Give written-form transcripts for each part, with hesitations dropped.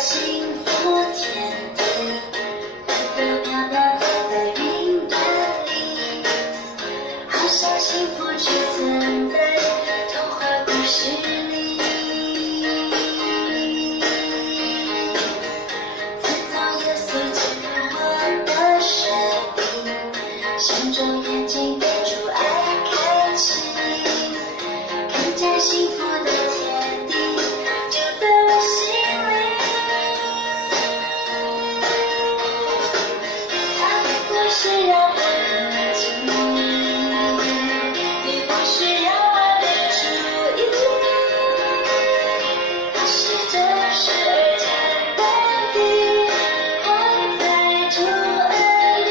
幸福天地，分分秒秒走在云端里，好像幸福只存在童话故事里。自从耶稣进入我的生命，心中眼睛被主爱开启，看见幸福的天地就在我心里。它并不是遥不可及，也不需要完美主义，它是真实而简单地活在主爱里。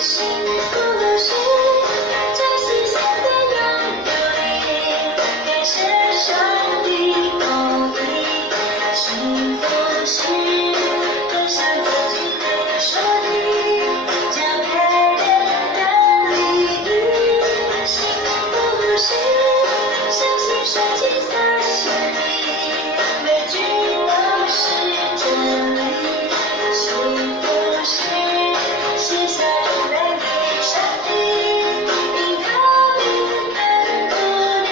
幸福的是珍惜现在拥有你，感谢上帝供应。幸福是分享自己对说的，交给人的礼仪。幸福是相信神迹所显明，每句都是真理。幸福是写下荣来给上帝，因他名很努力。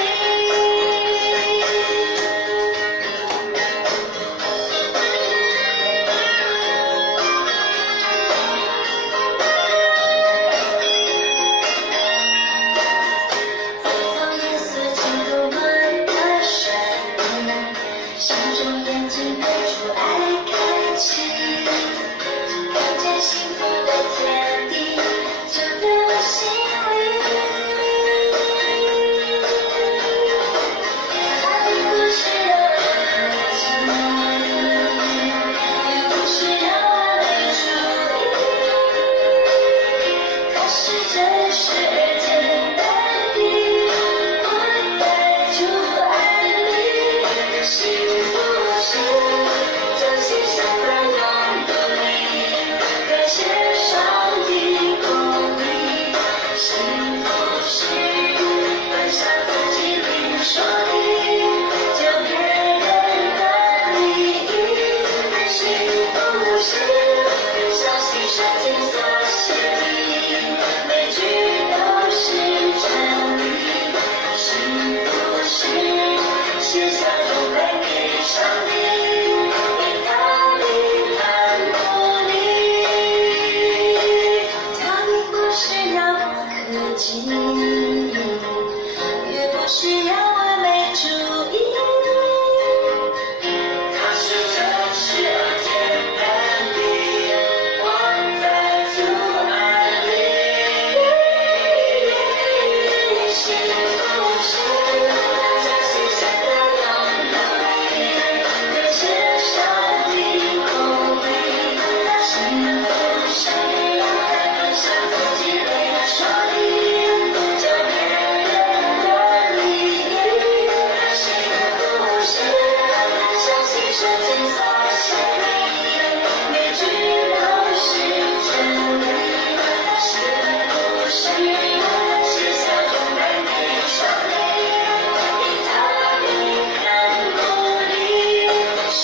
自从耶稣进入我的生命，心中眼睛被主爱开启，看见幸福的天地就在我心里。它并不是遥不可及，也不需要完美主义，它是真实而简单地活在主爱里。幸福是珍惜现在拥有你，感谢上帝供应。幸福是分享自己领受的，交给人的礼仪。幸福是相信神迹所显明，每句都是真理。幸福是写下荣来给上帝，因他名很努力。它并不是遥不可及，也不需要完美主义，它是真实而简单地活在主爱里。幸福是珍惜现在拥有你，感谢上帝供应。幸福是分享自己对说的，交给人的礼仪。幸福是相信神迹所显明，每句都是真理。幸福是写下荣来给上帝，因他名很努力。幸